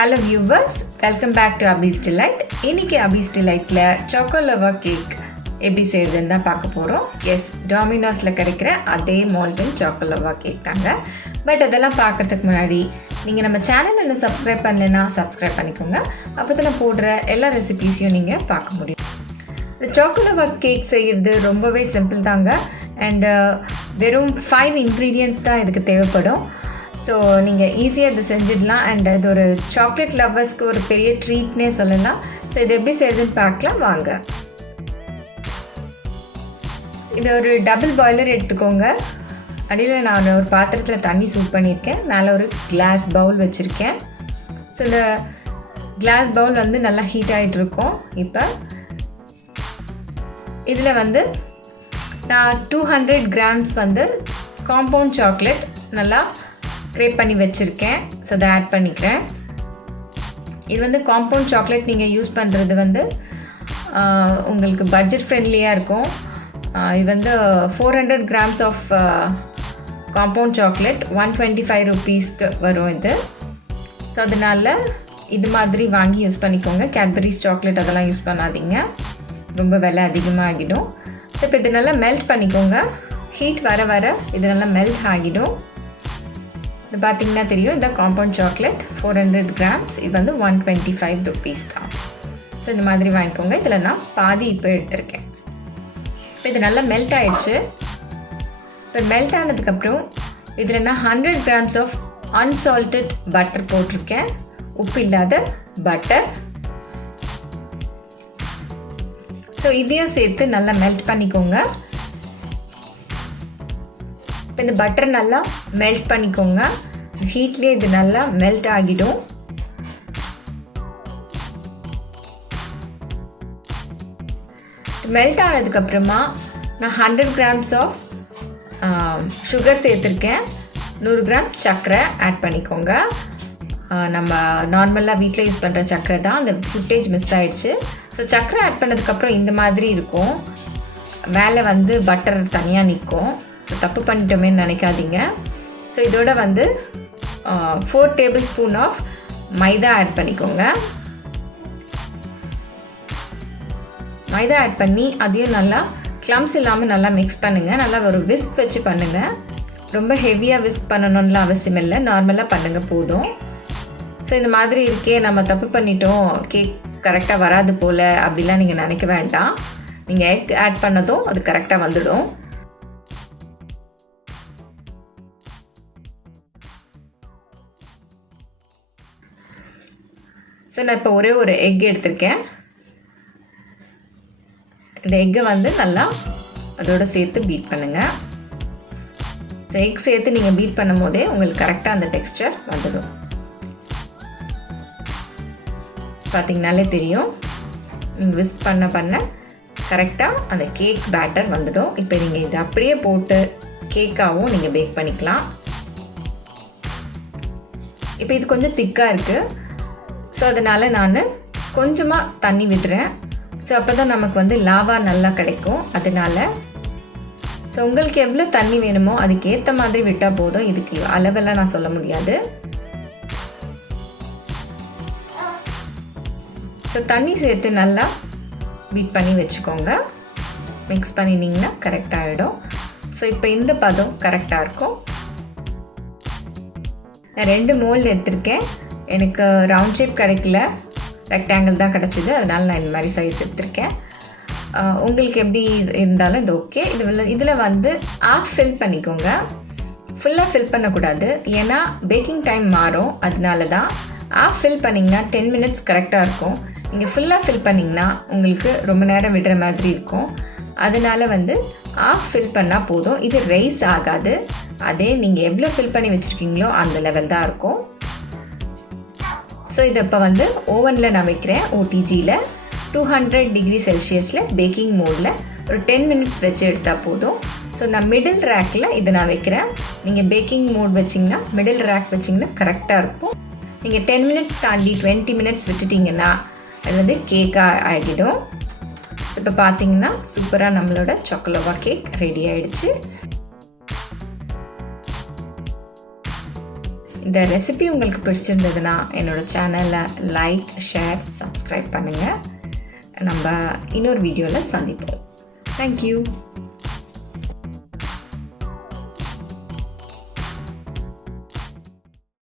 Hello viewers, welcome back to Abhi's Delight. இன்னைக்கு Abhi's Delightல Choco lava cake எப்படி செய்யறதுன்னு தான் பார்க்க போறோம். எஸ், Domino'sல கிடைக்கிற அதே Molten Choco lava cake தாங்க. பட் அதெல்லாம் பார்க்கறதுக்கு முன்னாடி நீங்கள் நம்ம சேனல் இன்னும் சப்ஸ்கிரைப் பண்ணலைன்னா சப்ஸ்கிரைப் பண்ணிக்கோங்க. அப்போ தான் நான் போடுற எல்லா ரெசிபீஸையும் நீங்கள் பார்க்க முடியும். இந்த Choco lava cake செய்கிறது ரொம்பவே சிம்பிள் தாங்க. அண்ட் வெறும் 5 இன்க்ரீடியன்ட்ஸ் தான் இதுக்கு தேவைப்படும். ஸோ நீங்கள் ஈஸியாக இதை செஞ்சிடலாம். அண்ட் இது ஒரு சாக்லேட் லவ்வர்ஸ்க்கு ஒரு பெரிய ட்ரீட்னே சொல்லலாம். ஸோ இது எப்படி செய்யுதுன்னு பார்க்கலாம் வாங்க. இது ஒரு டபுள் பாய்லர் எடுத்துக்கோங்க. அடியில் நான் ஒரு பாத்திரத்தில் தண்ணி சூட் பண்ணியிருக்கேன். மேலே ஒரு கிளாஸ் பவுல் வச்சுருக்கேன். ஸோ இந்த கிளாஸ் பவுல் வந்து நல்லா ஹீட் ஆகிட்டுருக்கோம். இப்போ இதில் வந்து நான் 200 கிராம்ஸ் வந்து காம்பவுண்ட் சாக்லேட் நல்லா க்ரேப் பண்ணி வச்சுருக்கேன். ஸோ அதை ஆட் பண்ணிக்கிறேன். இது வந்து காம்பவுண்ட் சாக்லேட் நீங்கள் யூஸ் பண்ணுறது வந்து உங்களுக்கு பட்ஜெட் ஃப்ரெண்ட்லியாக இருக்கும். இது வந்து 400 கிராம்ஸ் ஆஃப் காம்பவுண்ட் சாக்லேட் 125 ருபீஸ்க்கு வரும் இது. ஸோ அதனால் இது மாதிரி வாங்கி யூஸ் பண்ணிக்கோங்க. கேட்பரிஸ் சாக்லேட் அதெல்லாம் யூஸ் பண்ணாதீங்க, ரொம்ப விலை அதிகமாகிடும். ஸோ இப்போ இது நல்லா மெல்ட் பண்ணிக்கோங்க. ஹீட் வர வர இது நல்லா மெல்ட் ஆகிடும். இது பார்த்திங்கன்னா தெரியும், இந்த காம்பவுண்ட் சாக்லேட் 400 கிராம்ஸ் இது வந்து 125 ருபீஸ் தான். ஸோ இந்த மாதிரி வாங்கிக்கோங்க. இதில் நான் பாதி இப்போ எடுத்திருக்கேன். இப்போ இது நல்லா மெல்ட் ஆகிடுச்சு. இப்போ மெல்ட் ஆனதுக்கப்புறம் இதில் நான் 100 கிராம்ஸ் ஆஃப் அன்சால்டட் பட்டர் போட்டிருக்கேன். உப்பு இல்லாத பட்டர். ஸோ இதையும் சேர்த்து நல்லா மெல்ட் பண்ணிக்கோங்க. இந்த பட்டர் நல்லா மெல்ட் பண்ணிக்கோங்க. ஹீட்லேயே இது நல்லா மெல்ட் ஆகிடும். மெல்ட் ஆனதுக்கப்புறமா நான் 100 கிராம்ஸ் ஆஃப் சுகர் சேர்த்துருக்கேன். 100 கிராம் சர்க்கரை ஆட் பண்ணிக்கோங்க. நம்ம நார்மலாக வீட்டில் யூஸ் பண்ணுற சர்க்கரை தான். அந்த ஃபுட்டேஜ் மிஸ் ஆகிடுச்சு. ஸோ சர்க்கரை ஆட் பண்ணதுக்கப்புறம் இந்த மாதிரி இருக்கும். மேலே வந்து பட்டர் தனியாக நிற்கும். தப்பு பண்ணிட்டோமே நினைக்காதீங்க. ஸோ இதோட வந்து 4 tablespoon of maida add பண்ணிக்கோங்க. மைதா ஆட் பண்ணி அதையும் நல்லா க்ளம்ஸ் இல்லாமல் நல்லா மிக்ஸ் பண்ணுங்கள். நல்லா ஒரு விஸ்க் வச்சு பண்ணுங்கள். ரொம்ப ஹெவியாக விஸ்க் பண்ணணும்லாம் அவசியம் இல்லை, நார்மலாக பண்ணுங்கள் போதும். ஸோ இந்த மாதிரி இருக்கே, நம்ம தப்பு பண்ணிட்டோம், கேக் கரெக்டாக வராது போல் அப்படிலாம் நீங்கள் நினைக்க வேண்டாம். நீங்கள் எக் ஆட் பண்ணதும் அது கரெக்டாக வந்துடும். ஸோ நான் இப்போ ஒரே ஒரு எக் எடுத்திருக்கேன். இந்த எக்கை வந்து நல்லா அதோடு சேர்த்து பீட் பண்ணுங்கள். ஸோ எக் சேர்த்து நீங்கள் பீட் பண்ணும் போதே உங்களுக்கு கரெக்டாக அந்த டெக்ஸ்சர் வந்துடும். பார்த்திங்கனாலே தெரியும், நீங்கள் விஸ்க் பண்ண கரெக்டாக அந்த கேக் பேட்டர் வந்துடும். இப்போ நீங்கள் இது அப்படியே போட்டு கேக்காகவும் நீங்கள் பேக் பண்ணிக்கலாம். இப்போ இது கொஞ்சம் திக்காக இருக்குது. ஸோ அதனால் நான் கொஞ்சமாக தண்ணி விடுறேன். ஸோ அப்போ தான் நமக்கு வந்து லாவா நல்லா கிடைக்கும். அதனால் ஸோ உங்களுக்கு எவ்வளோ தண்ணி வேணுமோ அதுக்கேற்ற மாதிரி விட்டால் போதும். இதுக்கு அளவெல்லாம் நான் சொல்ல முடியாது. ஸோ தண்ணி சேர்த்து நல்லா பீட் பண்ணி வச்சுக்கோங்க. மிக்ஸ் பண்ணினீங்கன்னா கரெக்டாக ஆகிடும். ஸோ இப்போ இந்த பதம் கரெக்டாக இருக்கும். நான் 2 மோல்டு எடுத்திருக்கேன். எனக்கு ரவுண்ட் ஷேப் கிடைக்கல, ரெக்டாங்கிள் தான் கிடச்சிது. அதனால் நான் இந்த மாதிரி சைஸ் எடுத்திருக்கேன். உங்களுக்கு எப்படி இருந்தாலும் இது ஓகே. இதில் வந்து ஆஃப் ஃபில் பண்ணிக்கோங்க. ஃபுல்லாக ஃபில் பண்ணக்கூடாது, ஏன்னா பேக்கிங் டைம் மாறும். அதனால தான் ஆஃப் ஃபில் பண்ணிங்கன்னா 10 மினிட்ஸ் கரெக்டாக இருக்கும். நீங்கள் ஃபுல்லாக ஃபில் பண்ணிங்கன்னா உங்களுக்கு ரொம்ப நேரம் விடுற மாதிரி இருக்கும். அதனால் வந்து ஆஃப் ஃபில் பண்ணால் போதும். இது ரைஸ் ஆகாது. அதே நீங்கள் எவ்வளோ ஃபில் பண்ணி வச்சுருக்கீங்களோ அந்த லெவல் தான் இருக்கும். ஸோ இதை இப்போ வந்து ஓவனில் நான் வைக்கிறேன். ஓடிஜியில் 200 டிகிரி செல்சியஸில் பேக்கிங் மோடில் ஒரு 10 மினிட்ஸ் வச்சு எடுத்தால் போதும். ஸோ நான் மிடில் ரேக்கில் இதை நான் வைக்கிறேன். நீங்கள் பேக்கிங் மோட் வச்சிங்கன்னா மிடில் ரேக் வச்சிங்கன்னா கரெக்டாக இருக்கும். நீங்கள் 10 மினிட்ஸ் தாண்டி 20 மினிட்ஸ் விட்டுட்டிங்கன்னா அது வந்து கேக்காக ஆகிடும். இப்போ பார்த்தீங்கன்னா சூப்பராக நம்மளோட Choco lava கேக் ரெடி ஆகிடுச்சு. இந்த ரெசிபி உங்களுக்கு பிடிச்சிருந்ததுன்னா என்னோடய சேனலை லைக், ஷேர், சப்ஸ்கிரைப் பண்ணுங்கள். நம்ம இன்னொரு வீடியோவில் சந்திப்போம். தேங்க்யூ.